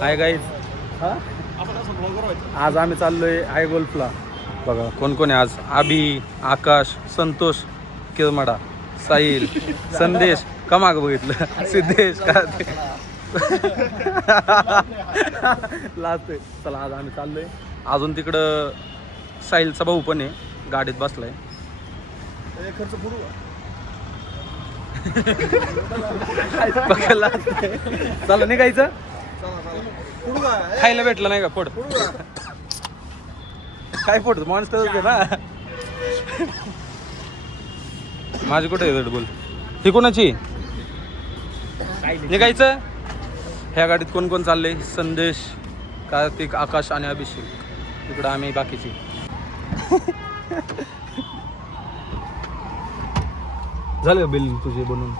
Hi guys, आज आम्ही चाललोय हाय गोल्फला. बघा कोण कोण आहे आज. आबी, आकाश, संतोष, किरमाडा, साहिल, संदेश, का मागं बघितलं, सिद्धेश का लास्ट. चला आज आम्ही चाललोय. अजून तिकडं साहिलचा भाऊ पण आहे, गाडीत बसलाय. चला निघायचं. खायला भेटलं नाही का फोड. काय फोड मॉन्स्टर होते ना. माझी कुठे आहे बोल. ही कोणाची निघायचं. ह्या गाडीत कोण कोण चाललंय. संदेश, कार्तिक, आकाश आणि अभिषेक. इकडं आम्ही बाकीची. झालं बिल तुझे बनवून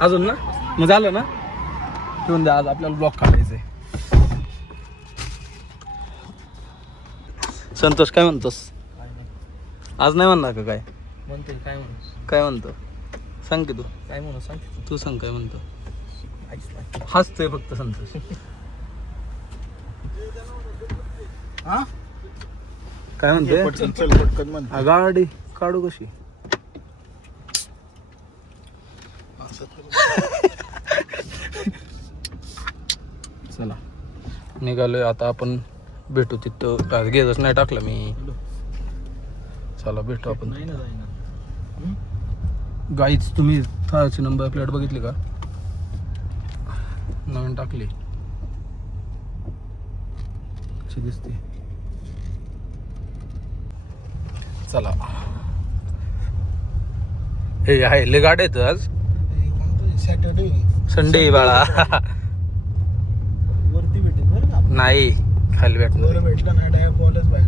अजून ना. मग झालं ना, ठेवून द्या. आज आपल्याला ब्लॉक काढायचंय. संतोष काय म्हणतोस. आज नाही म्हणणार का. काय म्हणते काय म्हणून. काय म्हणतो सांग की तू. काय म्हणून सांग तू सांग काय म्हणतो. हसतोय फक्त संतोष. काय म्हणते. गाडी काढू कशी. चला निघालोय आता आपण. भेटू तिथं. गेजच नाही टाकलं मी. चला भेटू आपण. गाईच तुम्ही थारची नंबर प्लेट बघितली का. नवीन टाकली. कशी दिसते. चला हे आहे ले गाड्या आहेत आज. सॅटर्डे संडे बाळा. वरती भेटेल बरं का. नाही खाली भेटणार. भेटलं नाही डायरेक्ट बॉलच बाहेर.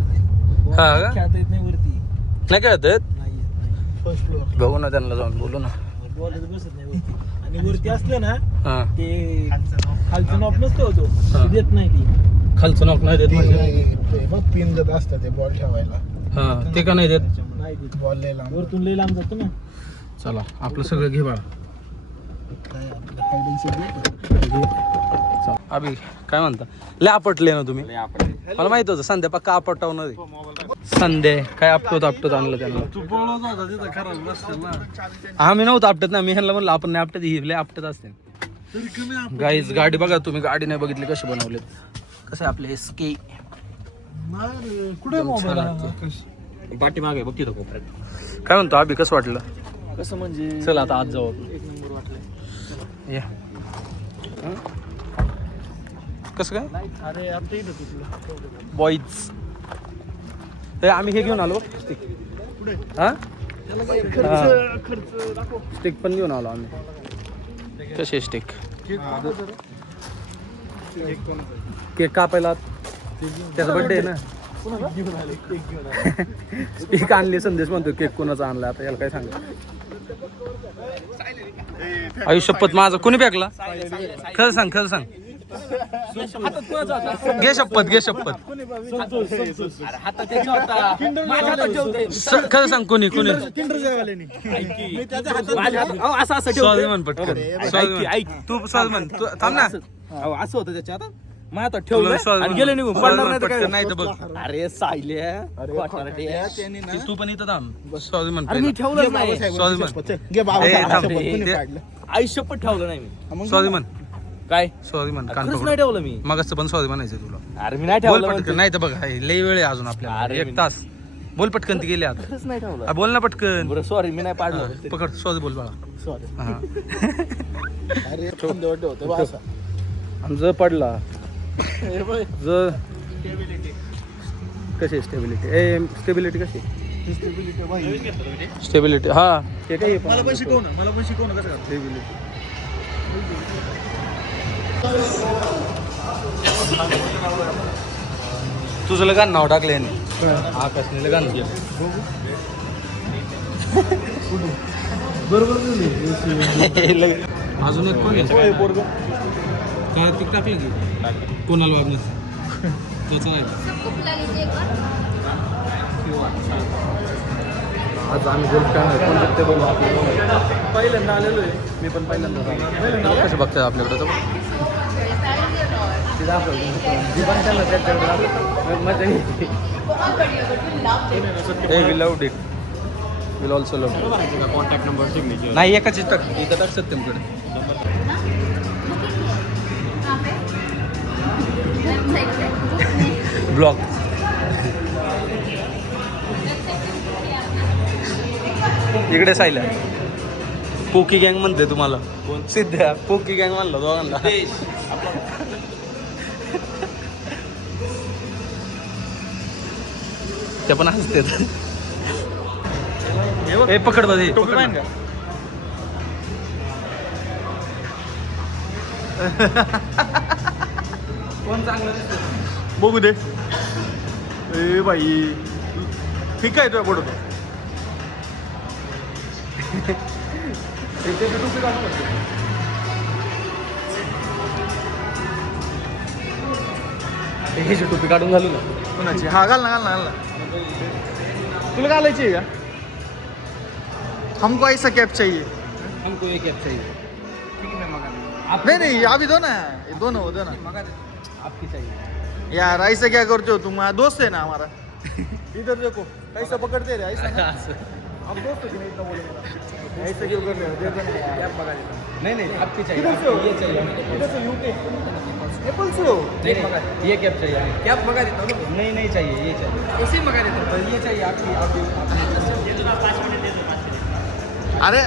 हा का? खेळता येत नाही वरती. नाही खेळत आहेत. नाही फर्स्ट फ्लोअर. बघू ना त्यांना जाऊन बोलू ना. बॉलच बसत नाही वरती. आणि वरती असलं ना हा ते खालचं नॉक नसतो तो देत नाही ती. खालचं नॉक नाही देत म्हणजे. मग पिन जर असतं ते बॉल ठेवायला. हा ते का नाही देत. नाही देत बॉल लय लांब. वरतून लय लांब जातो ना. चला आपलं सगळं घे बाळा. काय आपलं हायडिंग अभि काय म्हणता. लय आपटले ना तुम्ही. मला माहित होतं संध्या पक्का आपटवणार आहे. संध्या काय आपटत आणलं त्यांना. आम्ही नव्हतं आपटत ना. मी ह्यांना म्हणलं आपण नाही आपटत. ही लय आपटत असते. गाईज गाडी बघा तुम्ही. गाडी नाही बघितली कशी बनवलेत. कसे आपले स्के. कुठे पाठी मागे बघ तिथं कोपऱ्यात. काय म्हणतो अभि कसं वाटलं. कसं म्हणजे. चल आता आज जाऊ. एक नंबर वाटलं. या कसं काय. अरे आता इथं तुटलं बॉईज. हे आम्ही हे घेऊन आलो स्टिक. हा खर्च दाखव. स्टिक पण घेऊन आलो आम्ही. कसे स्टिक. केक कापायला. त्याचा बर्थडे आहे ना. स्टिक आणली. संदेश म्हणतो केक कोणाचा आणला. आता याला काय सांगा. आयुष्यपत माझा कोणी फेकला. खरं सांग खरं सांग. घे शपथ घे शपथ. खरं सांग कोणी कोणी. सॉरी म्हण पटकन. तू सॉरी म्हण. थांब ना. असं होतं त्याच्या आता मग आता ठेवलं आणि गेले निघून. पडणार नाही तर काय. नाही तर बघ. अरे सायल्या. तू पण इथं थांब. सॉरी म्हण. मी ठेवलं नाही. सॉरी म्हण. आयुष्य पण ठेवलं नाही मी. सॉरी म्हण. काय सॉरी म्हण. कान खरंच नाही ठेवलं मी. मग पण सॉरी म्हणायचं तुला. अरे मी नाही बोल ठेवलं. पटकन. नाही तर बघ लई वेळ आहे अजून आपल्याला. अरे एक तास. बोल पटकन. ती गेली आता. खरंच नाही ठेवलं. बोल ना पटकन. बरं सॉरी मी नाही पाडलं. पकड. सॉरी बोल बाळा. सॉरी. हा अरे होतं बा असं. आणि जर पडला जर कशी स्टेबिलिटी. स्टेबिलिटी कशी. स्टेबिलिटी हा ते काही. मला पण शिकव ना कसं. स्टेबिलिटी. तुझं लगान नाव टाकलं याने. आकाशने लगान केलं. बरोबर. अजून एक कोण काय ती टाकलं की कोणाला वागणं. त्याचं नाही. आज आम्ही गोल्फ खेळणार. कोण बघते बघू. पहिल्यांदा आलेलो आहे मी पण. पहिल्यांदा कसं बघताय आपल्याकडं तर. ती दाखवली जी पण त्यांना त्याच्याकडे दाखवतो मजा येते हे will love it will also love contact number signature नाही एकाच टाक इथं टाक सत्यमकडे ब्लॉग इकडे सायला पोकी गँग म्हणते तुम्हाला सिद्ध्या पोकी गँग म्हणलं दोघांना ते पण हसते हे पकड मध्ये कोण चांगलं दिसतं बघू दे ए बाई ठीक आहे तुझ्या पुढं ह्याची टोपी काढून घालू ना कुणाची हा घाल ना तुला घालायची आहे का हमको ऐसा कैप चाहिए हमको एक ॲप चाहिए नहीं अभी दो ना दोनों दो ना आपकी चाहिए यार ऐसा क्या करते हो तुम दोस्त है ना हमारा इधर देखो कैसा पकड़ते रहे ऐसा ना? अब दोस्त हो कि नहीं इतना बोलेगा ऐसा क्यों कर रहे हो दे दो ना यार। बघा नहीं आपकी चाहिए किधर से हो? ये चाहिए इधर से यूके नेपाल से हो नहीं, ये कैब चाहिए कैब मंगा देता हूँ नहीं चाहिए ये चाहिए उसी मंगा देता हूँ ये चाहिए आपकी अरे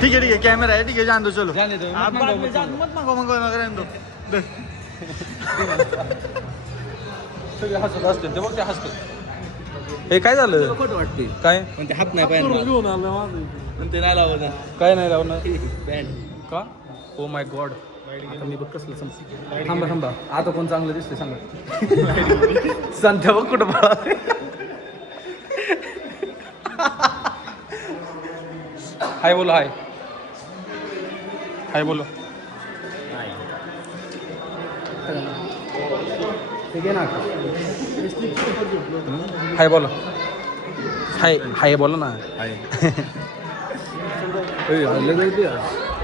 ठीक है कैमरा है ठीक है जान दो चलो जाने दो आप बाद में जान मत मांगो रहने दो सगळे हसत असते ते बघ ते हसतात हे काय झालं वाटते काय पण ते हात नाही पाहिजे पण ते नाही लावत काय नाही लावणार बँड का ओ माय गॉड आता मी बघ कसलं समज थांबा आता कोण चांगलं दिसते सांगा संध्या बघ कुठं पळाले हाय बोलो हाय बोलो ठीक आहे ना हाय बोलो हाय बोलो ना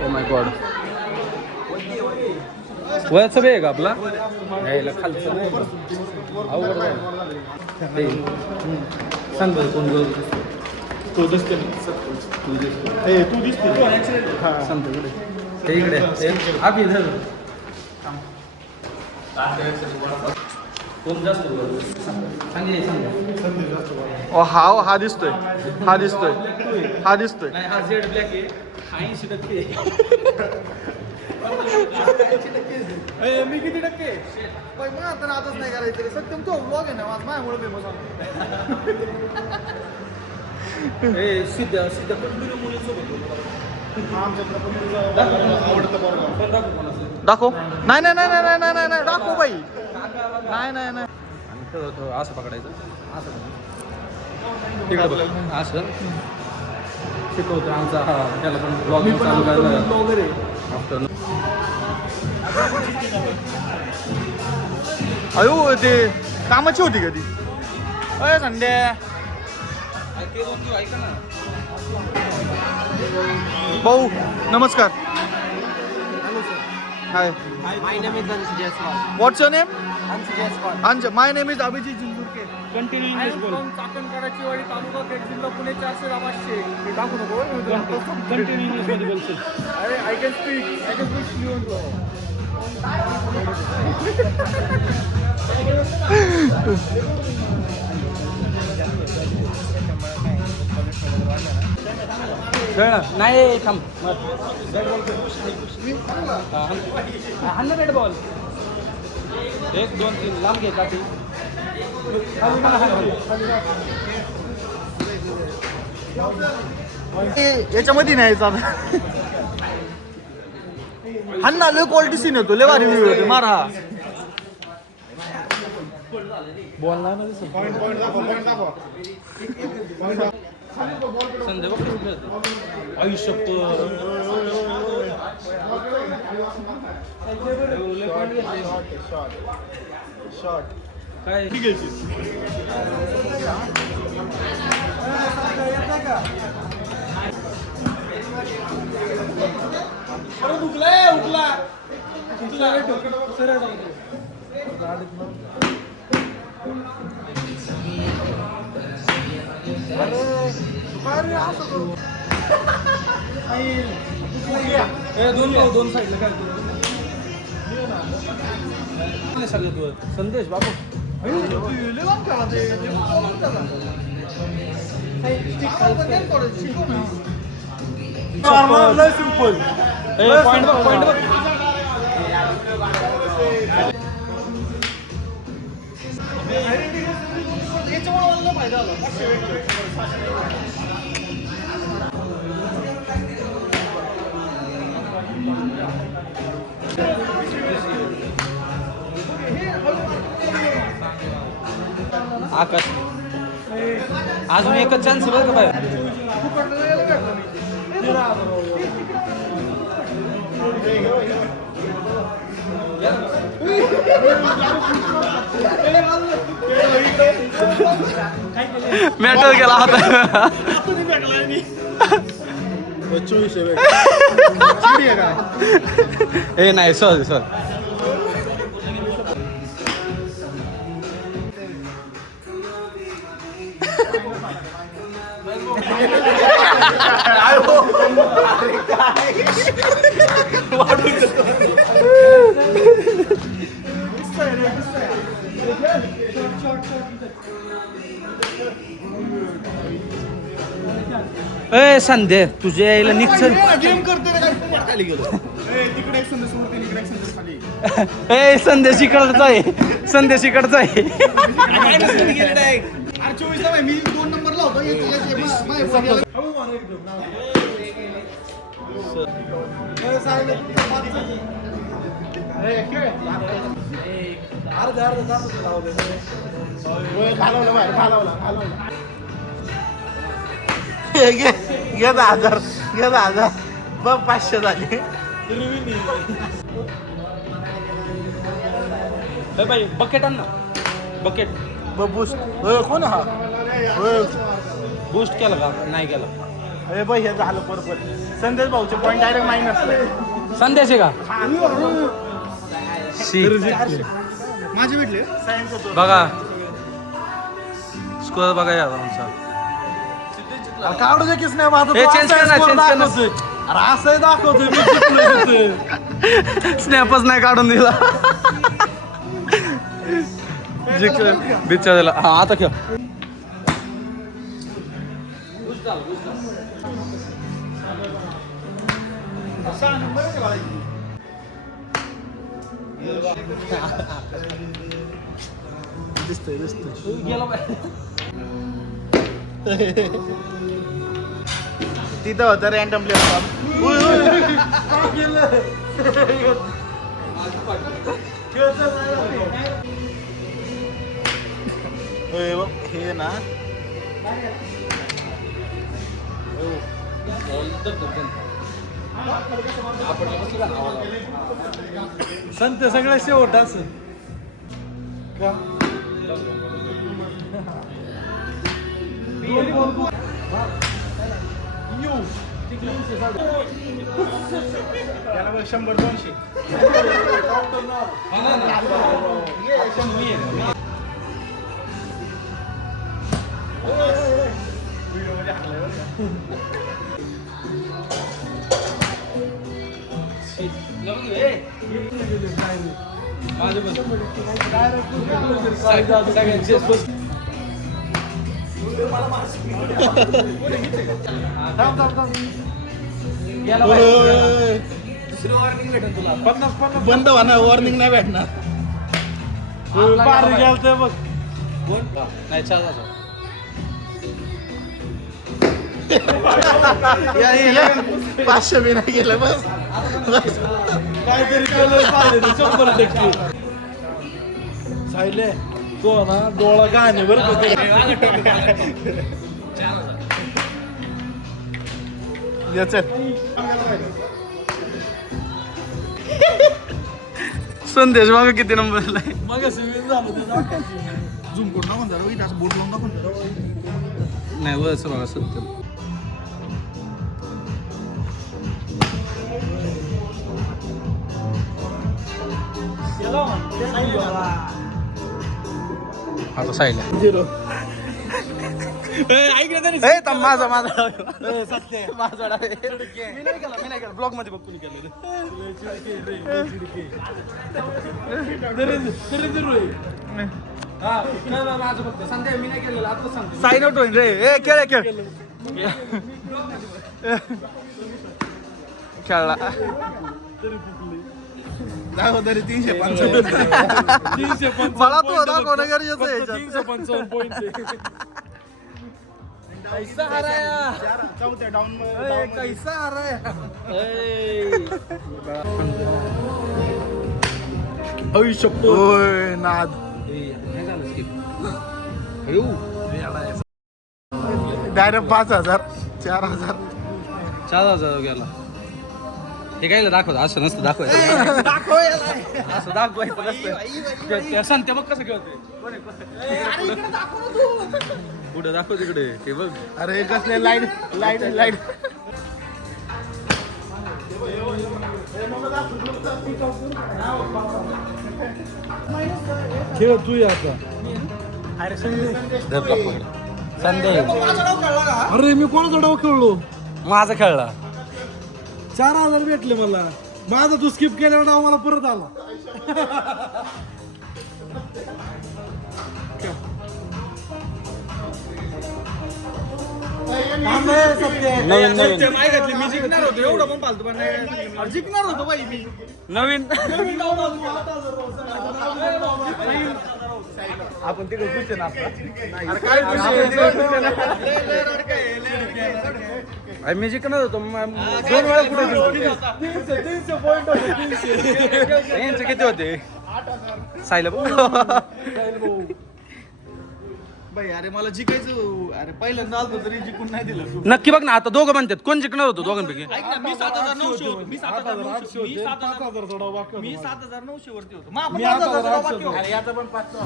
ओ माय गॉड वयाचं बे आहे का आपला यायला खालचं नाही अवघड आहे. सांग बरं कोण गोल तो दिसते तू दिसते सांगतो इकडे ते इकडे आधी धर कोण जास्त सांग ओ हा दिसतोय नाही हा झेड ब्लॅक आहे 80% मी किती टक्के पण मग आता नातच नाही करायचं सत्यम तो व्लॉग आहे ना माझ्यामुळे फेमस सिद्ध्या दाखव नाही दाखव बाई नाही असं पकडायचं तिकडे बघ असं शिकवतो आमचा हा त्याला पण ब्लॉग चालू करायला वगैरे आफ्टर अयो ते कामाची होती कधी अय संध्या भाऊ नमस्कार hi My name is Ansh Jaiswal. What's your name Ansh Jaiswal. My name is Abhijit Jinjurke Continue English बोल. चाकण कराचीवाडी तालुका पेठ जिल्हा पुणे 400 हे टाकू नको Continue English मध्ये बोलशील. अरे आय कॅन स्पीक फ्लुएंट नाही थांब हंड्रेड बॉल 1 2 3 लांब घे काठी याच्यामध्ये नाही यायचा हन्ना लय क्वालिटी सीन येतो लय भारी व्हिडिओ होते मारा बॉल नाही ना दिसत संध्या आयुष्य काय दोन साईडला काय सगळ्यात वर संदेश बाबू सिंपल पॉइंट बघ पॉइंट बघ आकाश अजून एकच चान्स बघ का बाहेर मॅटर गेला होता 24 ए नाही सॉरी सॉरी ए संदे तुझ्या यायला निघचल गेम करते खाली गेलो तिकडे एक संदेश वरती इकडे एक संदेश खाली ए संदेश इकडचा आहे संदेश इकडचा आहे अरे 24 ला मी 2 नंबरला होतो घे 10,000 बघ 500 झाले बाई बकेट आण ना बकेट बूस्ट कोण हा बूस्ट केला का नाही केला हे बघ हे झालं पर्पल संदेश भाऊचे पॉईंट डायरेक्ट मायनस संदेश आहे का सी माझे भेटले सायन्स बघा स्कोअर बघा यार आमचा काढू दे किस नाही माझं हे change कर ना, change कर ना. अरे असंही दाखवतोय स्नॅपच नाही काढून दिला बिचारायला हा आता खेळ दिसतंय तिथं होतं रँडम हे ना संत सगळं शेवट असं त्याला बघ 100-200 बंद व्हा ना वॉर्निंग नाही भेटणार बारीक गेलतोय बघ नाही चाल 500 बी नाही गेलं बस काहीतरी केलं पाहिजे 100% सायले तो ना डोळा गाणे बरं संदेश बघा किती नंबरला आहे मग झूम करून दाखवून जरा असं बोट लावून दाखवून नाही वरचं बघा सत्य आता साईडला झिरो माझा माझा सत्य माझा मी नाही केला ब्लॉग मध्ये बघ कुणी केलं माझं फक्त संध्या मी नाही केलेलं आता सांगतो साईन आउट होईल रे ए खेळ खेळला दाखव तरी 355 मला तो दाखवणं गरजेचं आहे 355 पॉईंट कैसा हराया चौथ्या डाऊन कैसा हराया ओय नाद डायरेक्ट 5000 4000 4000 गेला हे काय दाखवत असं नसतं दाखवायचं असं दाखवायचं नसतं सांगते मग कसं खेळतोय पुढे दाखव तिकडे ते बघ अरे कसले लाईट लाईट लाईट खेळ तू आता संदेश अरे मी कोणाचा डाव खेळलो माझा खेळला 4000 भेटले मला माझा तू स्किप केल्यावर डाव मला परत आला नवीन नवीन मी जिंकणार होतो एवढं पण फालतू पण जिंकणार होतो बाई मी नवीन आपण तिकडे खुश ना मी जिंकणार होतो 2 वेळा कुठे जिंकलो 300 पॉईंट होते यांचे किती होते सायला बाई अरे मला जिंकायचं अरे पहिल्यांदा आलतो तरी जिंकून नाही दिलं तू नक्की बघ ना आता दोघं म्हणतात कोण जिंकणार होतो दोघांपैकी ऐक ना मी 7900 होतो मी 8,800 होते 5,000 डाव बाकी मी होता. 7900 वरती होतो मग आपण मी 5,000 8,800 बाकी होतो. अरे याचा पण 500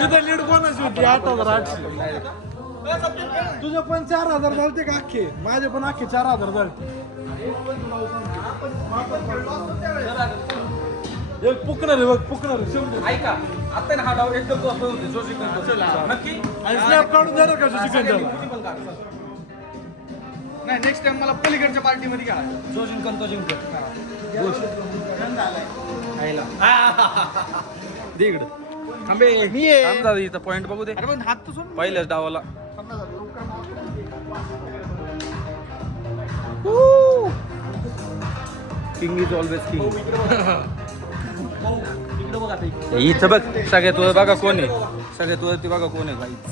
तिथे लीड कोणाची होती 8,800 तुझे पण 4,000 झालते का अख्खे माझे पण अख्खे 4,000 झालते एक पुकणार आहे बघ पुकणार आहे 100. ऐका आता ना हा डाव एकदम तो होते जो जिंकतो नक्की आणि स्नॅप काढून देणार का चिकन त्याला नाही नेक्स्ट टाइम मला पलीकडच्या पार्टी मध्ये काय जो जिंकन तो जिंकतो दे इकडं थांबे मी आहे. थांब दादा इथं पॉइंट बघू दे अरे पण हात तर सोड पहिल्याच डावाला किंग इज ऑलवेज किंग इथं बघ सगळ्यात वर बघा कोण आहे सगळ्यात वरती बघा कोण आहे गाईच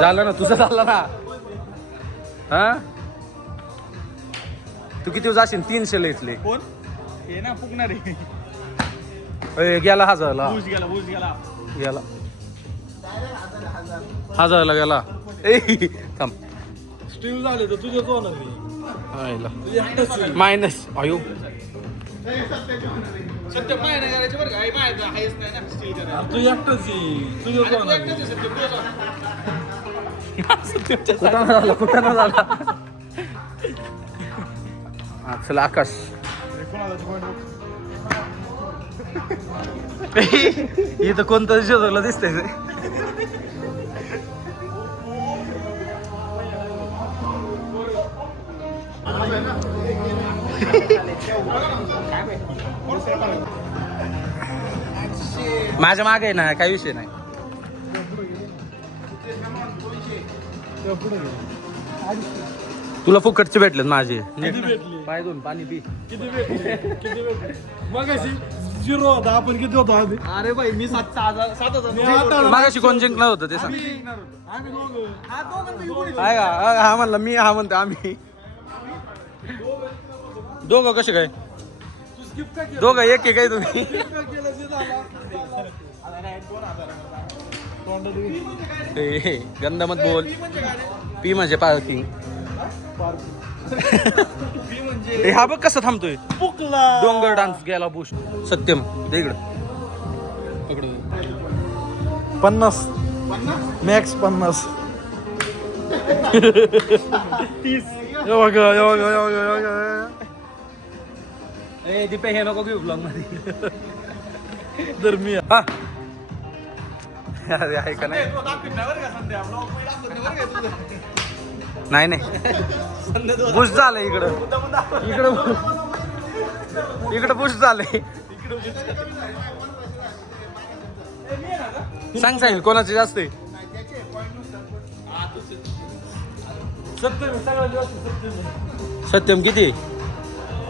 झालं ना तुझं झालं ना हा तू किती जाशील 300 इथले कोण हे ना फुकणार आहे गेला 1000ला बुश गेला गेला 1000ला गेला ए थांब स्टील झाले तर तुझेच होणार मी मायनस आयो सत्य माय नाही करायचे बरं का हे माय आहेच नाही ना स्टील करायला तू एकटाच तुझेच तू होणार एकटाच आहे सत्य तू कुठं ना झाला चला आकाश इथं कोणतं शोधला दिसतंय ते. माझ्या मागे आहे ना काही विषय नाही तुला फुकटचे भेटलेत माझे किती भेटली पाय दोन पाणी पी किती भेटली मग अशी 0 होता आपण किती होतो आधी अरे भाई मी 7,000 मी 8,000 मागाशी कोण जिंकणार होतं ते सांग आम्ही दोघं हा दोघांपैकी कोणी आहे का हा म्हणला मी हा म्हणतो आम्ही दोघं कसे काय तू स्किप का केलं दोघं एक आहे काय तुम्ही स्किप का केलं जे झाला तोंडात गेली. ए, गंदा मत बोल पी म्हणजे पार्किंग मी म्हणजे हा बघ कसं थांबतोय पुकला डोंगर डान्स गेला बुश सत्यम दे इकडं इकडं 50 मॅक्स 50 30 यो ग. ए दीपे हे नको घेऊ ब्लॉग मध्ये तर मी हा अरे आहे का नाही नाही नाही बुश झालं इकडं इकडं बुश झालंय सांग सांगेल कोणाचे जास्त आहे सत्यम किती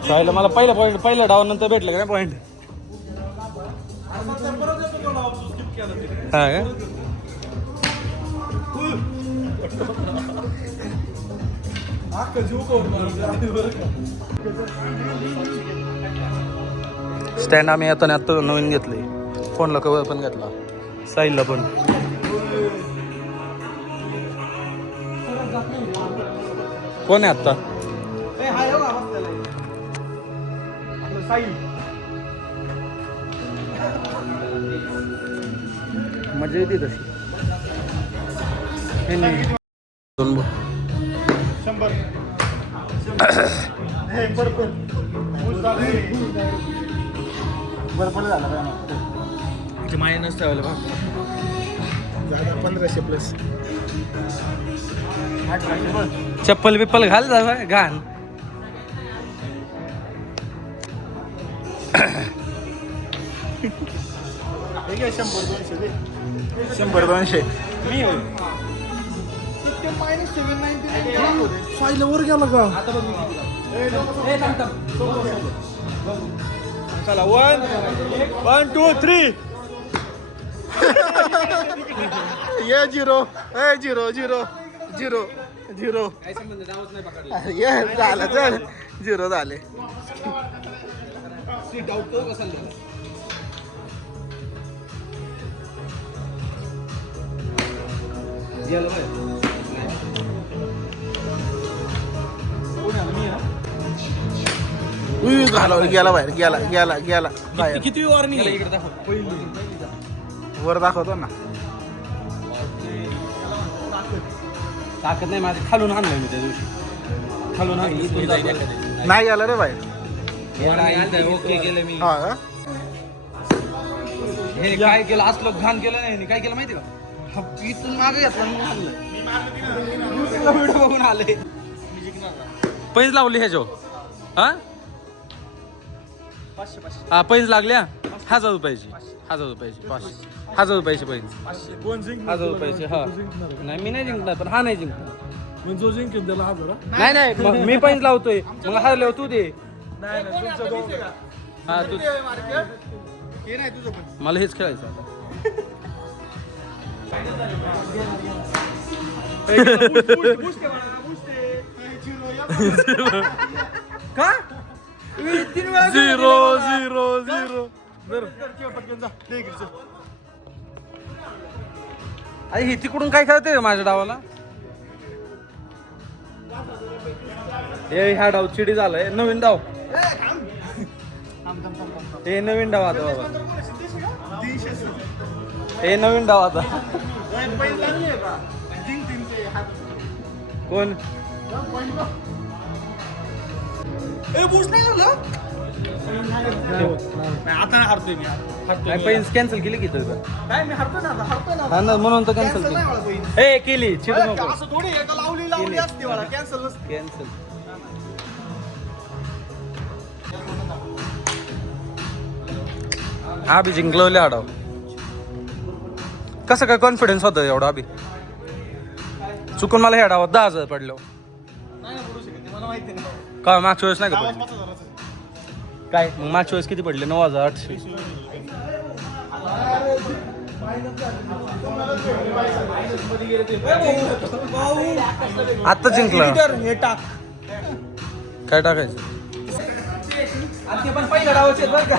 साहिल मला पहिला डाव नंतर भेटलं का नाही पॉईंट हा का स्टँड आम्ही आता नवीन घेतले फोनला कवर पण घेतला साहिलला पण कोण आहे आता मजा येते तशी 100 बरोबर झालं मायनस ठेवायला 1500 प्लस चप्पल बिप्पल घाल जा घाण ठीक आहे 100 200 मी साईला वर गेला का चला 1 2 3 ये 0 ये झालं चल 0 झाले गेला बाहेर गेला बाहेर किती वॉर्निंग वर दाखवतो ना ताकद नाही माझी खालून आणलंय मी त्या दिवशी खालून नाही गेला रे बाहेर ओके केलं मी हा का? हे काय केलं असलं घाण केलं नाही काय केलं माहिती का इथून मागे घेतला व्हिडिओ बघून आले पैज लावले ह्याच्यावर हा 500 पैज लागल्या 1000 रुपयाची 1000 रुपयाची 1000 रुपयाची पैज कोण 1000 रुपयाची हा नाही मी नाही जिंकणार पण हा नाही जिंकणार म्हणजे जो जिंकेल त्याला 1000 नाही नाही मग मी पैज लावतोय मग हरल्यावर तू दे नाही हा तू हे नाही तुझं पण मला हेच खेळायचं आता का 0 अरे हे तिकडून काय खेळते माझ्या डावाला ह्या डाव चिडी झालाय नवीन डाव हे नवीन डाव आता बाबा हे नवीन डाव आता कोण आता हरतोय मी पैस कॅन्सल केली की तुझं काय मी हरतोय ना म्हणून तर कॅन्सल Cancel नाही मला केली पैसे. ए केली चिडू नको असं थोडी आहे का लावली असते मला कॅन्सल नसते कॅन्सल अभि जिंकलवले आडाव कसं काय कॉन्फिडन्स होतं एवढा अभि चुकून मला ह्या डावात 10,000 पडलो नाही ना पडू शकत मला माहिती नाही का मागच्या वेळेस नाही का 5,000 पडले काय मग मागच्या वेळेस किती पडले 9,800 आता जिंकलं हे टाक काय टाकायचं ते पण पहिल्या डावाचे बरं का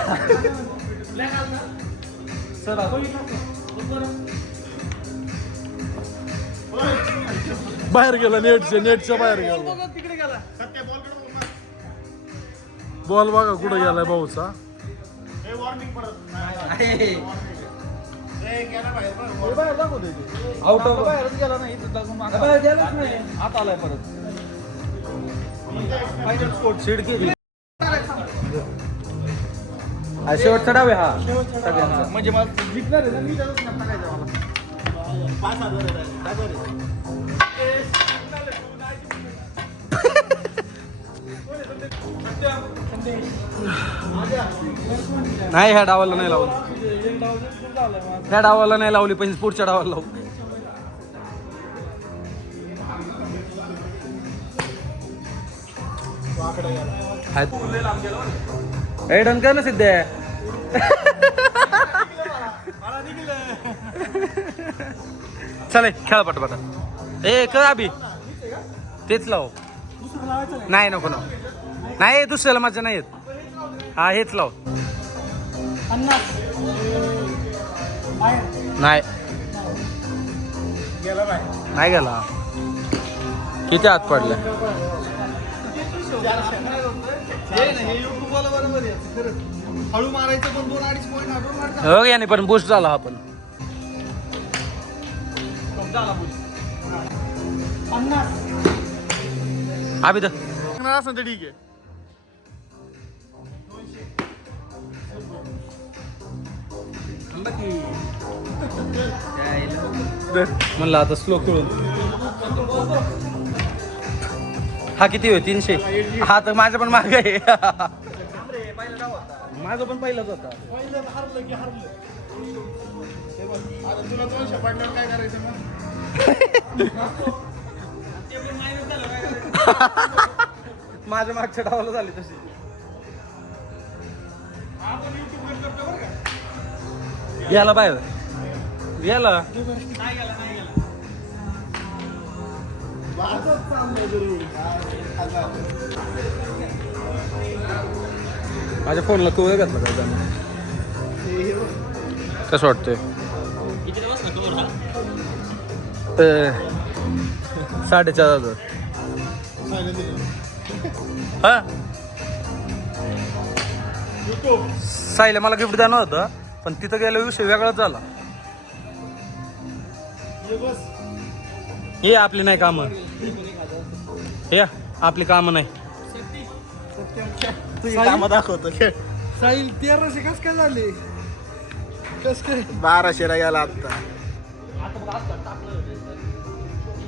बाहेर गेला नेटच्या बाहेर गेला तिकडे गेला बॉल बघा कुठं गेलाय भाऊचा आउट ऑफ बाहेरच गेला नाही इथं दाखवून मागं. बाहेर गेलाच नाही आता आलाय परत फायनल स्कोर सीड केली हा शेवटचा डाव आहे हा शेवटचा डाव. सगळ्यांचा. म्हणजे मला जिंकणार आहे ना मी त्यालाच नाही टाकायचं मला 5,000 आहे. काय बरं? नाही ह्या डावाला नाही लावली एक डाव जिंकून झालाय माझा. ह्या डावाला नाही लावली पण पुढच्या डावाला लावू वाकडा गेला. ए डन कर ना सिद्धे चले खेळ पटापटा ए कर अभि तेच लाव दुसरं लावायचं नाही. नाही नको ना नाही दुसऱ्याला मजा नाही येत हा हेच लाव 50. बाहेर. नाही गेला बाय नाही गेला किती हात पडल्या हे YouTube वाला बरोबर आहे खरंच. हळू मारायचं पण 2-2.5 पॉईंट हळू मारतात. हो याने पण बूस्ट झाला हा पण 50. अभि तर मारणार असेल तर ठीक आहे. म्हणलं आता स्लो खेळून हा किती होय 300 हा तर माझं पण माग आहे माझं पण पहिलाच होता पहिलं हरलं की हरलं. आता तुला 200 पडल्यावर काय करायचं मग? माझ्या मागच्या डावाला झाली तशी याला बाहेर याला असंच चाललंय जरूर. माझ्या फोनला कवर घातला काय त्यानं? कसं वाटतंय 4,500 हा साईला मला गिफ्ट द्यानं होतं पण तिथं गेलो विषय वेगळाच झाला ये बस. हे आपली नाही कामं हे आपली कामं नाही तुझी कामं दाखवतो खेळ. साहिल 1300 कस काय झाले कस काय 1200 ला गेला आता.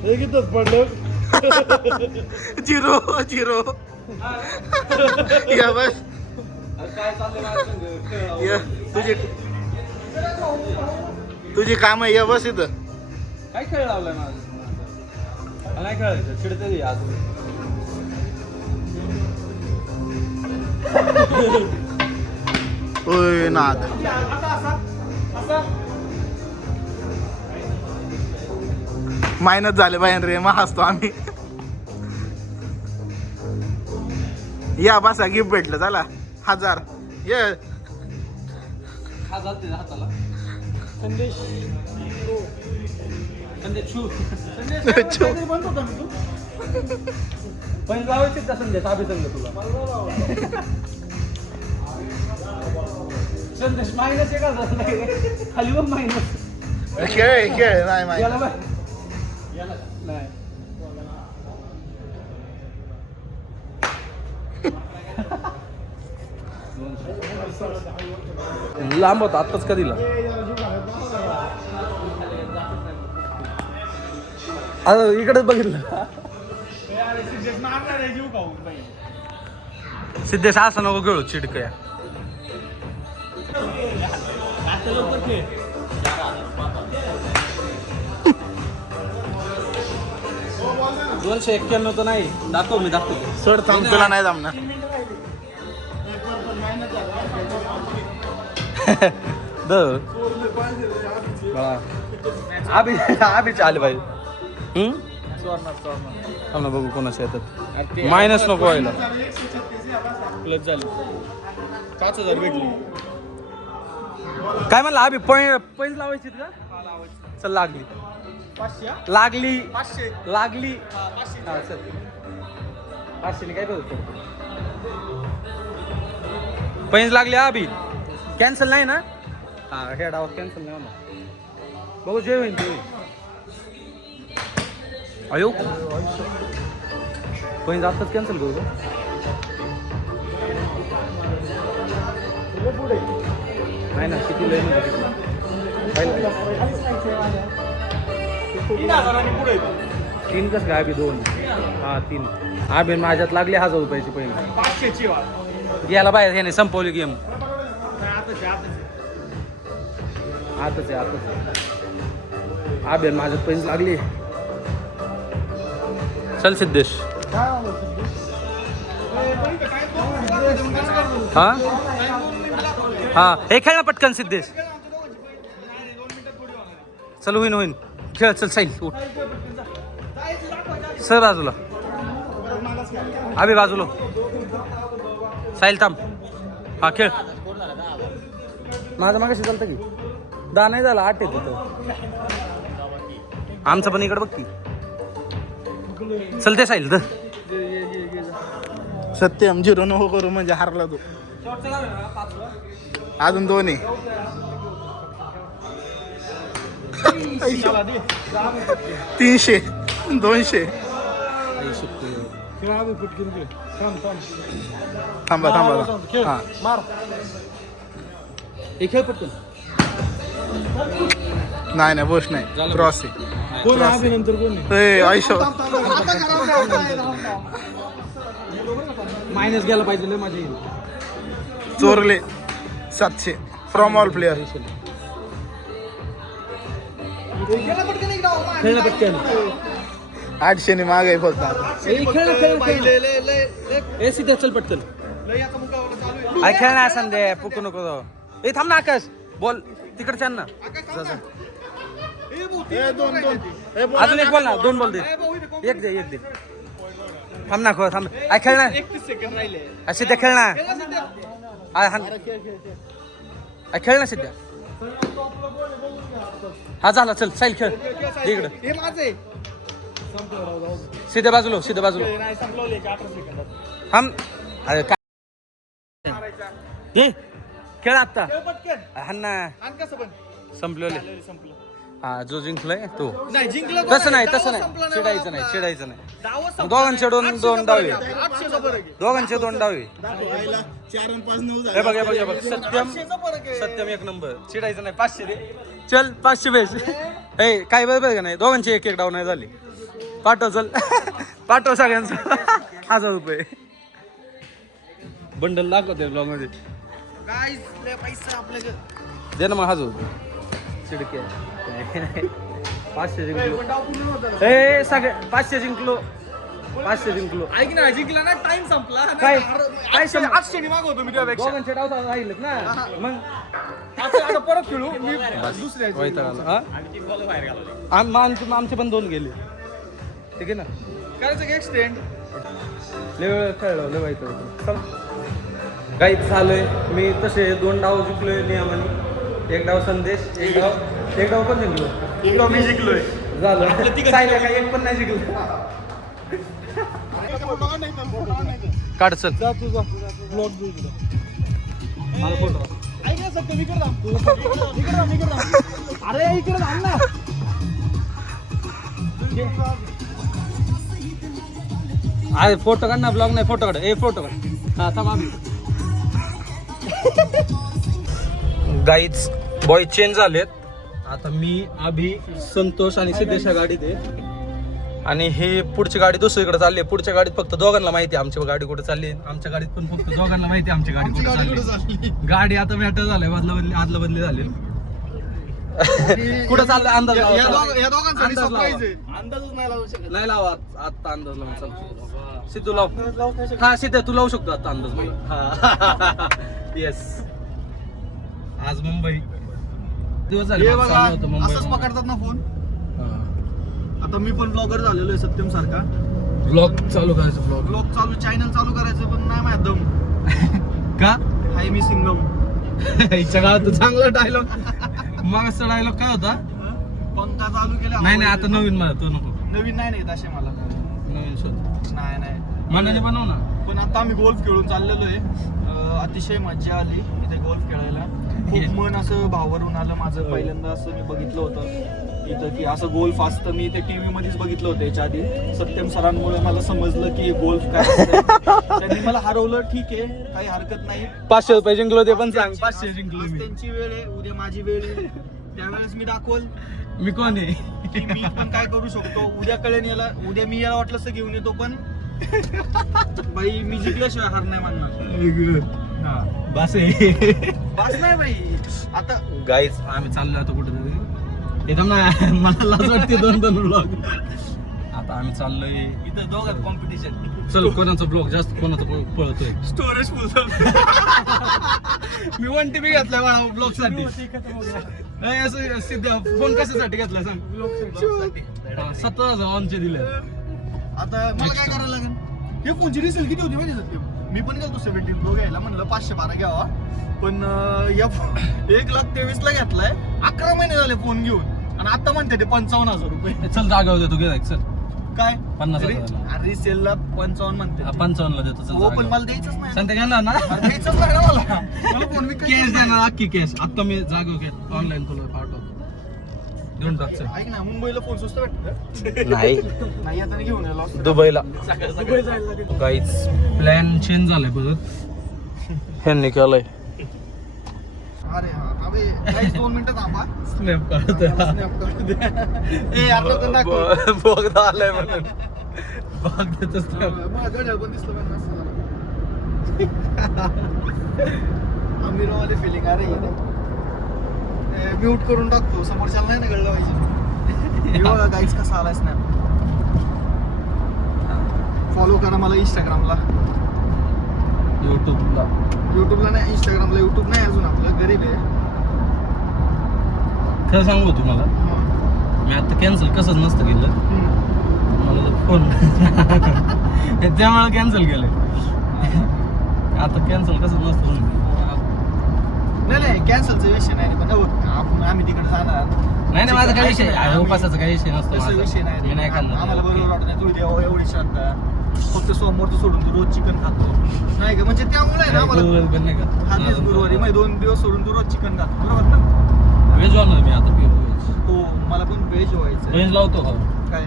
हे किती पडलं 0 या बस या, तुझी काम आहे या बस इथं. काय खेळ लावलाय माझं नाही खेळायचं चिडते आज होय नाद मायनस झाले बाहेर रे मग हसतो आम्ही. या बसा गिफ्ट भेटलं चला 1000 ये हाताला संदेश छो. बनतो का मी तू पण लावायचे का संदेश अभि संघ तुला संदेश मायनस आहे का खाली बघ मायनस खेळ नाही माहिती. याला बाय याला नाही लांब होता आत्ताच का दिला आता इकडेच बघितलं सिद्धेश असं नको खेळू चिडकया $291 तर नाही दाखव मी दाखवतो सोड थांब तुला नाही जमणार. आबीच आले पाहिजे थांब ना बघू कोणाच्या येतात मायनस नको व्हायला प्लस झाली 5000 भेटली. काय म्हणलं आबी पॉईंट लावायची का चल लागली 500 लागली 500 लागली हा चल 500 काय करू पैंज लागली अभि कॅन्सल नाही ना हा ह्या डावात कॅन्सल नाही होणार बघू जे होईल ते होईल अयो पैंज आत्ताच कॅन्सल करू का पुढे नाही ना किती लय म्हणजे किती पाहिलं 3,000 पुढे 3 कसं काय अभि 2 हा 3 अभि माझ्यात लागले 1000 रुपयाची पहिली 500ची वाट याला बाहेर ह्याने संपवली गेम आताच आताच अभि माझ्यात पैसे लागली चल सिद्धेश हा हा हे खेळ ना पटकन सिद्धेश चल होईन खेळ चल साईल उठ सर बाजूला अभि बाजूला साईल थांब हा खेळ माझं मागाशी चालतं की 10 नाही झाला 8 आहे तिथं आमचं पण इकडं बघ की चलते साईल तर सत्यम 0 नको करू म्हणजे हारला तू अजून 2 आहे 300 200 थांबा हा मार हे खेळ पटकन नाही बोश नाही क्रॉस आहे कोण अभिनंतर कोण आयुष्य मायनस गेला पाहिजे लय माझी चोरले 700 फ्रॉम ऑल प्लेअर खेळ पटकन 800 ने मागे फक्त आता. ए सीधा चल पटकन आय खेळ नाही संदे पुकू नको ए थांब ना आकाश बोल तिकडच्या ना अजून एक बोल ना 2 बोल दे एक दे थांब ना थांब आय खेळ ना 31 सेकंद राहिले असे ते खेळ ना आय खेळ ना सिद्ध्या हा झाला चल साईल खेळ इकडं हे माझे सीधे बाजूला नाही संपवले 18 सेकंदात थांब अरे काय दे खेळ आत्ता पटकन हा ना आण कसं पण संपलेले संपलं हा जो जिंकलाय तो नाही जिंकलं तसं नाही संपला चिडायचं नाही आपला. चिडायचं नाही डावच संपला. दोघांचे दोन 800 डावे 800 चा फरक आहे. दोघांचे 2 डावे 4 आणि 5 9 हे बघ सत्यम 800 चा फरक आहे. सत्यम 1 नंबर चिडायचं नाही 500 दे चल 500 बेस ए काय बरोबर का नाही दोघांची 1 डाव नाही झाली पाठव चल पाठव सगळ्यांचं 1000 रुपये बंडल दाखवते ब्लॉग मध्ये Guys, लय पैसा आपल्याकडे दे ना मग 1000 रुपये चिडके 500 जिंकलो डाव पूर्ण होता ए सगळे 500 जिंकलो ऐक ना जिंकला ना टाइम संपला काय? काय 800 मागवतो मी त्यापेक्षा दोघांचे डाव राहिलेत ना मग आता परत खेळू मी दुसऱ्या वैताग आला. हा? आमचे पण 2 गेले ठीक आहे ना करायचं की एक्सटेंड लय वेळ खेळलो लय वाईट चला काहीच झालंय मी तसे 2 डाव जिंकलोय नियमाने 1 डाव संदेश 1 डाव पण जिंकलो एक मी जिंकलोय झालं सायला काय 1 पण नाही जिंकलो काढ चल जा तुझा ब्लॉग दे तुला मला फोटो ऐक ना सत्य इकडे अरे इकडे थांब ना अरे फोटो काढ ना ब्लॉग नाही फोटो काढ फोटो काढ हा थांब आम्ही गाईज बॉय चेंज झालेत आता मी अभि संतोष आणि सिद्धेशा गाडीत आहे आणि हे पुढची गाडी दुसरीकडे चालली आहे पुढच्या गाडीत फक्त दोघांना माहिती आहे आमची गाडी कुठे चालली आमच्या गाडीत पण फक्त दोघांना माहिती आहे आमची गाडी कुठे चालली गाडी आता मॅटर झालाय आदला बदली झाली कुठं चाललंय अंदाज लावा. या दोघांसाठी अंदाज लावा. सरप्राईज आहे अंदाजच नाही लावू शकत नाही लावा आता अंदाज लावून चल सिद्धू लाव हा सिद्ध तू लावू शकतो आता अंदाज मला येस आज मुंबई दिवस झाले हे मला बघा चाललं होतं मुंबई असंच पकडतात ना फोन आता मी पण ब्लॉगर झालेलो आहे सत्यम सारखा ब्लॉग चालू करायचं ब्लॉग ब्लॉग चालू चॅनल चालू करायचं पण नाही माझ्या दम का हाय मी सिंगम हिच्या गावात तर चांगला डायलॉग मागचा डायलॉग काय होता पंखा चालू केला नाही आता नवीन मला तो नको नवीन नाही येत असे मला नवीन शोध नाही मनाने बनव ना पण आता आम्ही गोल्फ खेळून चाललेलो आहे अतिशय मजा आली इथे गोल्फ खेळायला खूप मन असं भावरून आलं माझं पहिल्यांदा असं मी बघितलं होतं इथं की असं गोल्फ असतं. मी ते टीव्ही मध्येच बघितलं होतं याच्या आधी. सत्यम सरांमुळे मला समजलं की गोल्फ काय असतं. त्यांनी मला हरवलं, ठीक आहे, काही हरकत नाही. 500 रुपये जिंकलो ते पण सांग. आज 500 जिंकलो आज मी. त्यांची वेळ आहे, उद्या माझी वेळ आहे. त्यावेळेस मी दाखवल मी कोण आहे? की मी पण काय करू शकतो. उद्या कळेल याला. उद्या मी याला वाटलं असं घेऊन येतो, पण बाई मी जिंकल्याशिवाय हार नाही मानणार. हा बस आहे. बस नाही बाई. आता गाईज आम्ही चाललो आता कुठे एकदम ना मला लाज वाटते 2-2 ब्लॉग. आता आम्ही चाललोय इथं दोघात कॉम्पिटिशन. चल कोणाचा ब्लॉग जास्त कोणाचा पळतोय. स्टोरेज फुल. मी 1 TB घेतलाय मला ब्लॉग साठी. नाही असं सिद्ध फोन कशासाठी घेतलाय सांग. 17,000 ऑनचे दिले. आता मला काय करायला लागेल. हे फोनची रिसेल किती होती माहिती सत्य. मी पण गेलो 17 प्रो घ्यायला, म्हणलं 512 घ्यावा, पण या 1,23,000 घेतलाय. 11 महिने झाले फोन घेऊन, आणि आता म्हणते ते 55,000 रुपये. चल जागा देतो घे चल. काय 50,000 रिसेलला 55 म्हणते. 55 देतो चल. हो पण मला द्यायचंच नाही. सांगते घेणार ना. अरे द्यायचंच नाही ना मला. मला फोन मी कॅश देणार अख्खी कॅश. आता मी जागा घेत ऑनलाईन तुला पाठवतो. देऊन टाक चल. ऐक ना, मुंबईला फोन स्वस्त भेटतो. नाही नाही आता घेऊन आलो. दुबईला. दुबई जायला लागेल. गाईच प्लॅन चेंज झालाय परत. ह्यांनी केलंय अरे हा अबे गाईस 2 मिनिटं थांबा. स्नॅप काढतोय. ए आपलं तर दाखव. बोगदा आलाय म्हणून बोगद्याचं स्नॅप. माझ्या पण दिसलं पण आमिरवाले फिलिंग. अरे म्यूट करून टाकतो, समोरच्याला नाही ना कळलं पाहिजे. बघा गाईज कसा आलाय स्नॅप. फॉलो करा मला इंस्टाग्रामला. युट्यूबला नाही, इंस्टाग्रामला. युट्यूब नाही अजून आपलं, गरीब आहे. खरं सांगू तुम्हाला मी आता कॅन्सल कसंच नसतं केलं. मला फोन त्यामुळे कॅन्सल केलंय. आता कॅन्सल कसंच नसतं. नाही कॅन्सलचा विषय नाही, पण आम्ही तिकडे जाणार. नाही माझा काही विषय उपासाचा काही विषय नसतो. तसा विषय नाही. मी नाही खाल्लं. आम्हाला बरोबर वाटत नाही. तुझी देवा एवढी श्रद्धा. फक्त सोमवारचं सोडून तू रोज चिकन खातो नाही का, म्हणजे त्यामुळे आहे ना आम्हाला. हा तेच गुरुवारी मग 2 दिवस सोडून तू रोज चिकन खातो, बरोबर ना. व्हेज वाला मी आता व्हेज. हो मला पण व्हेज व्हायचं. व्हेज लावतो का काय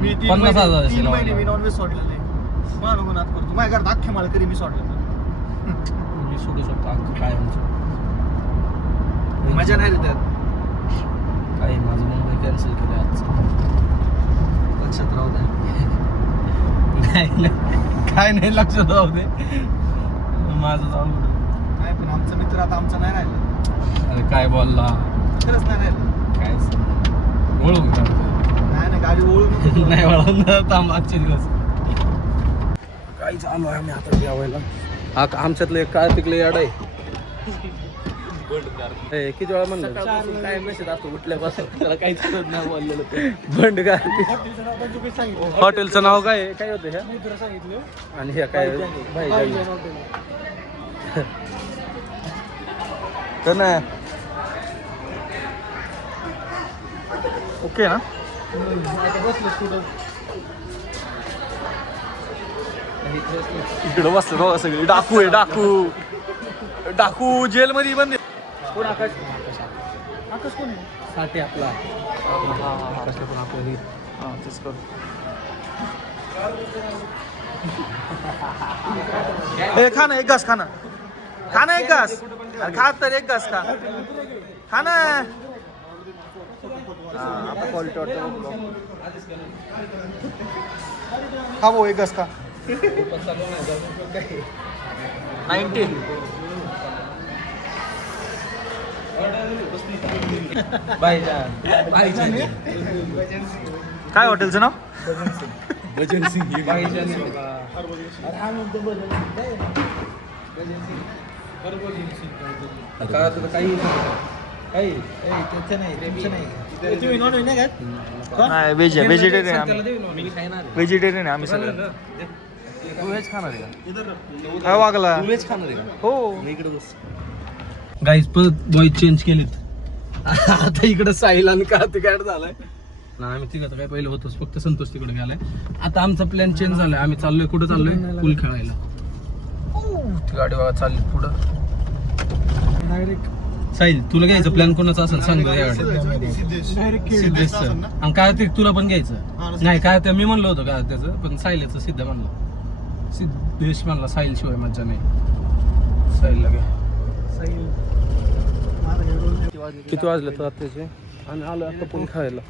मी 50,000 महिने मी नॉनव्हेज सोडलेलं आहे. मला गुन्हात करतो. माझ्या घरात अख्खे मला करी मी सोडलं. मी सोडू शकतो काय मजा नाही रे त्यात. काही माझं मुंबई कॅन्सल केलं आजचं. लक्षात राहू द्या. नाही काय नाही लक्षात राहू दे. माझं जाऊ नाही पण आमचा मित्र आता आमचा नाही राहिला. अरे काय बोलला. खरंच नाही राहिला. काय ओळखू का नाही ना गाडी ओळू नको. नाही वळून थांब आजचे दिवस. काही चालू आहे. आम्ही आता जेवायला. हा आमच्यातलं एक काय पिकलं याड आहे. किती वेळा म्हणलं काय मेसेज असतो उठल्यापासून त्याला काहीच कळत नाही बोललेलं ते. भंडगार. हॉटेलचं नाव काय आहे? काय होतं ह्या सांगितलं. आणि ह्या काय भाई तर नाही ओके ना. आता बसलं स्टुडंट. इकडं बसलं बघा सगळे. डाकू आहे डाकू. डाकू जेल मध्ये बंद. कोण आकाश? आकाश कोण आहे? साठी आपला तेच करू. हे खा ना एक घास. खा ना एक घास. खा तर एक घास खा ना. आता क्वालिटी वाटतं. खा भाऊ एक घास खा. 90 काय हॉटेलचं नाव? भजन सिंग. काय तुम्ही नॉन व्हेज नाही का? नाही व्हेज आहे. व्हेजिटेरियन आम्ही. व्हेजिटेरियन आहे आम्ही सगळं. व्हेज खाणार आहे का? काय वागला. व्हेज खाणार आहे का? हो इकडे बस. गाईज परत बॉय चेंज केलेत. आता इकडे साहिल आणि कार्तिक ऍड झालाय ना. आम्ही तिघं काय पहिले होतोच, फक्त संतोष तिकडे गेलाय. आता आमचा प्लॅन चेंज झालाय. आम्ही चाललोय कुठं चाललोय? पूल खेळायला. ती गाडी बघा चालली पुढं. डायरेक्ट साहिल तुला घ्यायचं प्लॅन कोणाचा असेल सांग बरं या गाडीत. डायरेक्ट सिद्धेशचं आणि काय ते तुला पण घ्यायचं नाही काय ते मी म्हणलो होतो काय त्याचं पण साहिलचं सिद्ध म्हणलं सिद्धेश म्हणला साहिल शिवाय मज्जा नाही साहिलला घ्या किती वाजले तर त्याचे आणि आलो आता पण खायला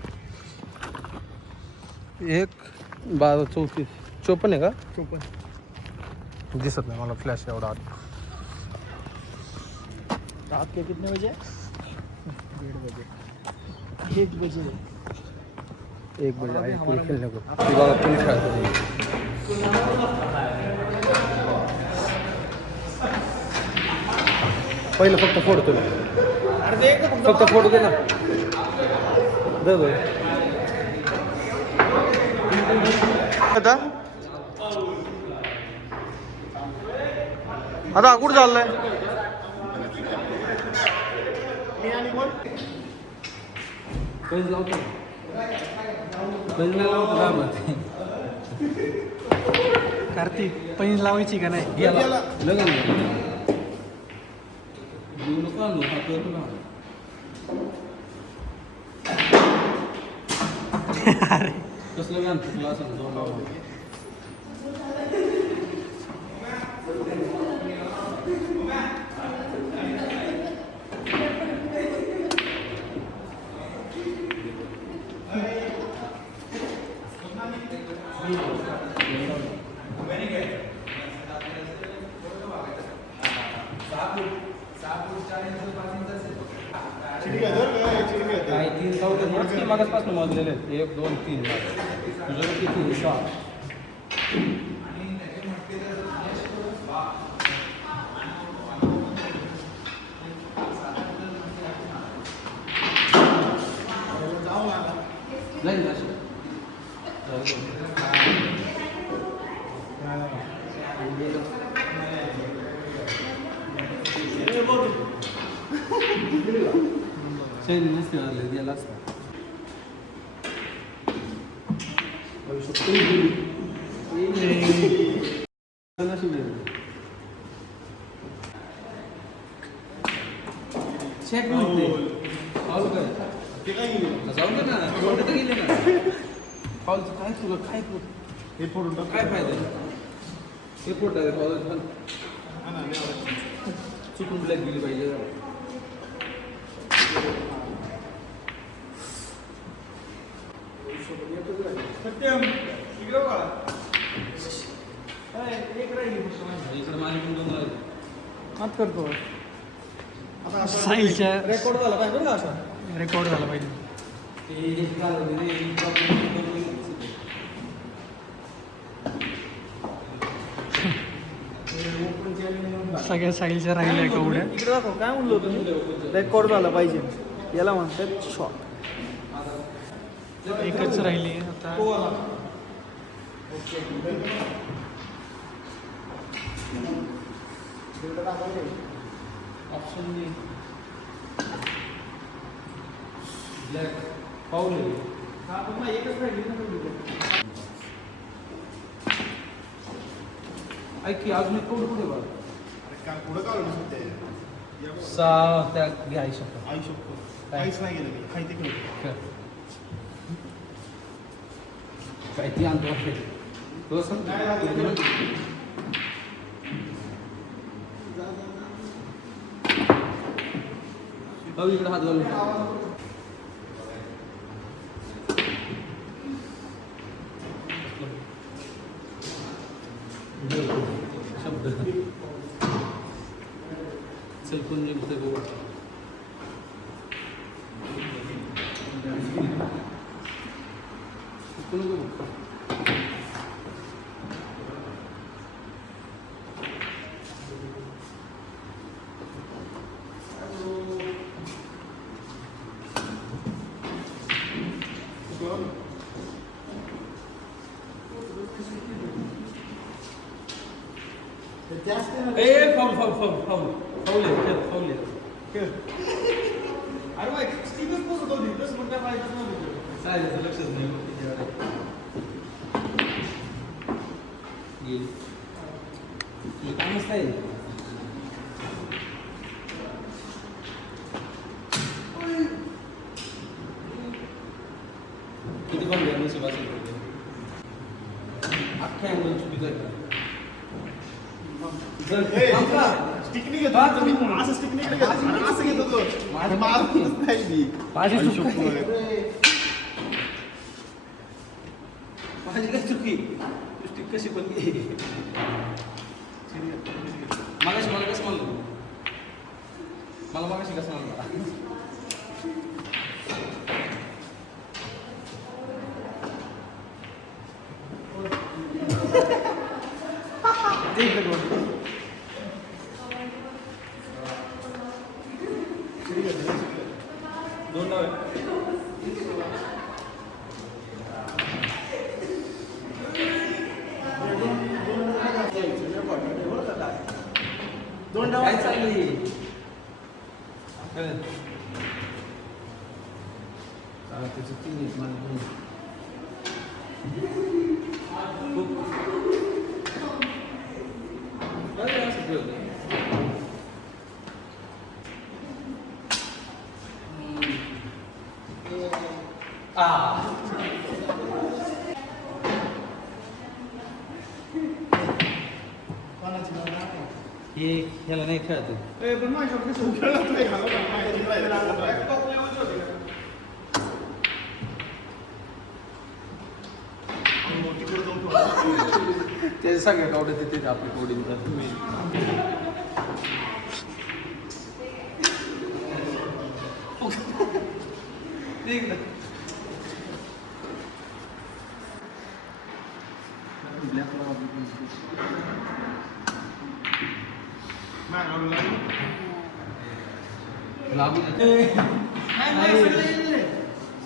1:12:34 54 आहे का दिसत नाही मला फ्लॅश एवढा आत रात के कितने बजे 1 बजे 1 बजे आहे पुढे खेळणे को बघा पुणे खेळतो पहिलं फक्त फोड तुला फक्त फोटो दे ना दे आता कुठं चाललंय कार्तिक पैंज लावायची का नाही कसलं गाण तुला असं काय 3 चौथे मागासपासून मोजलेले 1 2 3 तुझं किती 6 जाईल ना शैली नसते गेला असता चेक म्हणते जाऊ दे ना गेले ना पाऊलचं काय तुला काय हे फोडून काय फायदा हे फोड चुकून ब्लॅक गेली पाहिजे इकडे माझी पण 2 राहिले मात करतो साहिलच्या रेकॉर्ड झाला पाहिजे ना असा रेकॉर्ड झाला पाहिजे सगळ्या साहिलच्या राहिल्या का उड्या इकडे दाखव काय म्हणलो तुम्ही रेकॉर्ड झाला पाहिजे याला म्हणतात शॉट एकच राहिली आता ऑप्शन ब्लॅक पाऊल एकच राहिली ऐक की आज मी कुठे बघ पुढे काढून त्या घ्याय शकतो आई शकतो काहीच नाही गेलं काही ते काय ती आणतो तो सांग इकडे हात घालून शब्द चल कोण निघतं गोवा कोण गोवा अरे बाई स्टिकच पोचत होती तसं म्हणता पाहिजे सायलेचं लक्षच नाही कामच काय नशीब असेल ते. अख्ख्या अँगल चुकीचं आहे. स्टिकनी घेतो असं स्टिकनी घेतो असं घेतो तो मारतच नाही मी. माझी काय चुकी स्टिक कशी पण घे. मागाशी मला कसं म्हणलं मला मागाशी कसं म्हणलं दोन डाव काय चालली त्याचं 3 आहेत मला 2. हे ह्याला नाही खेळत पण माझ्यावर कसं खेळत नाही त्याचे सगळ्यात आवडत येते आपली कोडिंग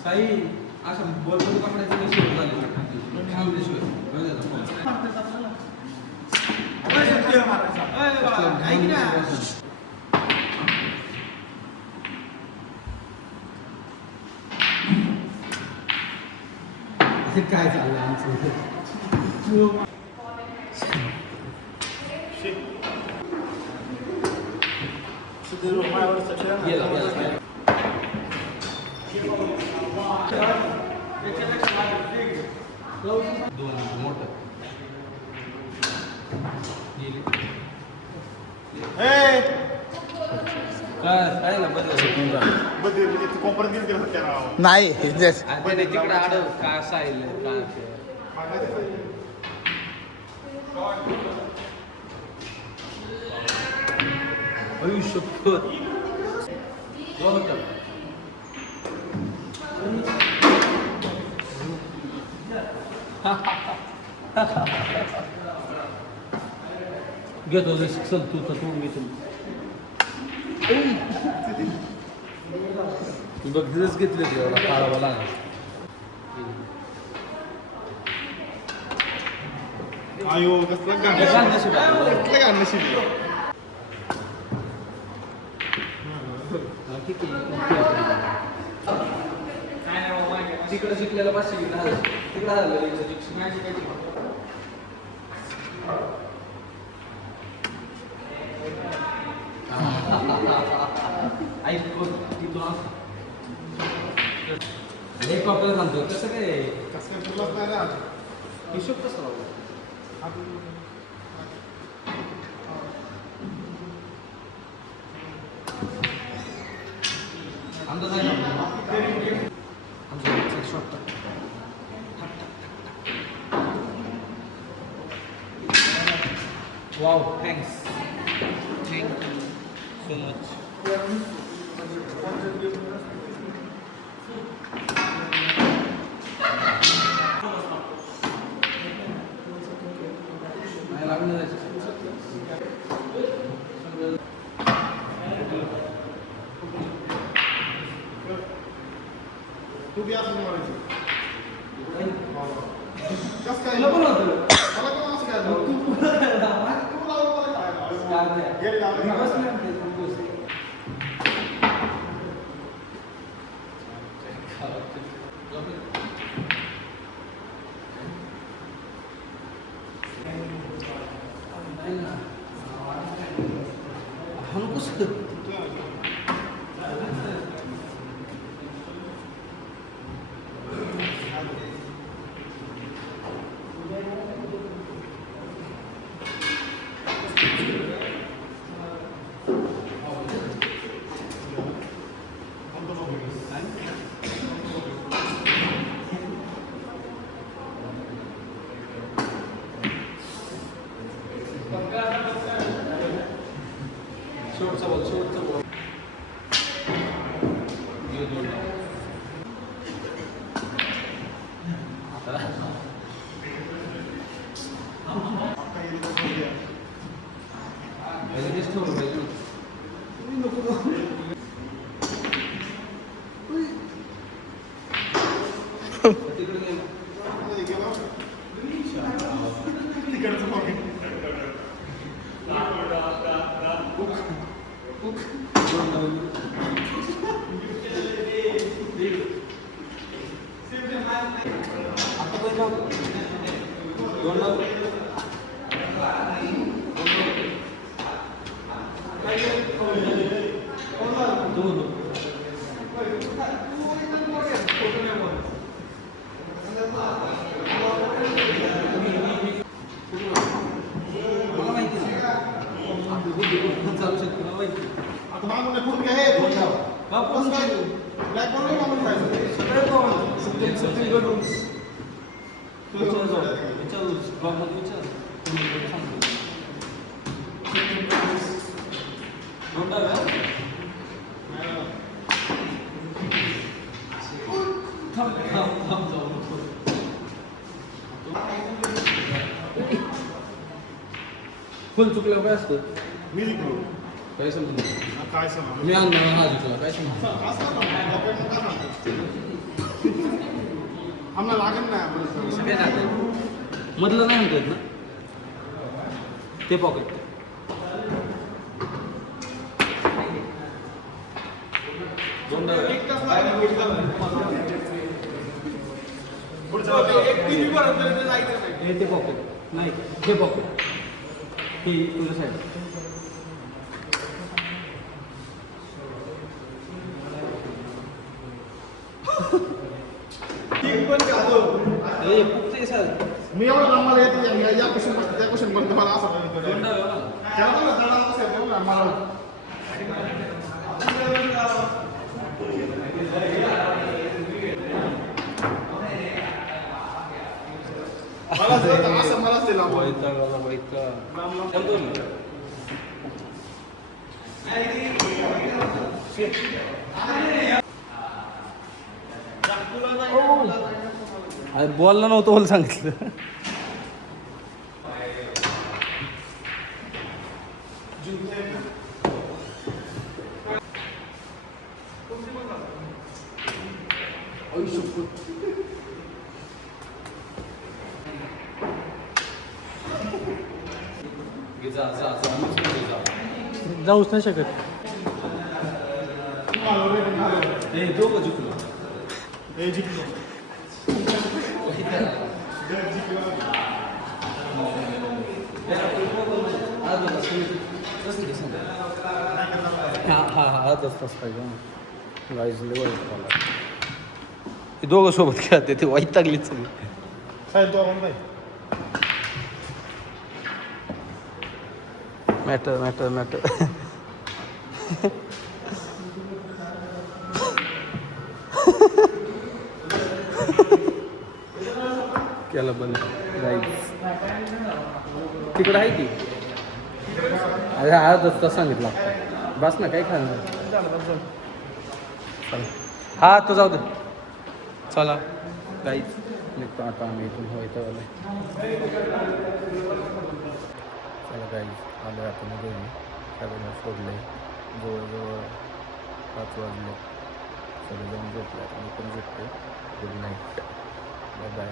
साई असं बॉल पकडायचं सुरू झाले काय चाललंय आमचं दोन मोठं काय ना नाही तिकडे आड का साईल आयुष्य घेतो चल तू तर तू मी तू बघ दिवस घेतले एवढा काळावाला आयो कसलं गाणं नशीब तिकडे शिकलेला 500 तिकडे झालं एक कॉपीला सांगतो कसं काय हिशोब कसं लावला आमचं नाही आमचं shot wow thanks thank you so much तू बी असं मारायचं कसं काय पण होतं मला पण असं काय तू आता मागून फुट काय ब्लॅक बॉल मागून फुल चुकल्यावर काय असतं मी जिंकलो काय समजलं काय सांगा मी आणणार हा जिंकला काय समजलं आम्हाला लागत नाही काय नाही मधलं नाही म्हणतात ना ते पॉकेट ते पॉकेट नाही हे पॉकेट हे तुझ्या साईड मी एवढं आम्हाला येते या क्वेश्चन त्या क्वेश्चन पर्यंत मला असं मलाच दिला बोलला नव्हतं बोल सांगितलं जाऊच नाही शकत जिंकलो हे दोघं सोबत खेळते ते वाईट लागलीच सगळी साहेब तो नाही मॅटर मॅटर मॅटर केलं बंद तिकडं आहे ती अरे आज असता सांगितलं बस ना काय खाणार हा तो जाऊ दे चला काहीच निघतो आता आम्ही इथून व्हायचं चला काही आलं आता मग घेऊन सगळ्यांना सोडले जवळजवळ 5 वाजले सगळेजण झोपले आता मी पण झोपतो गुड नाईट बाय बाय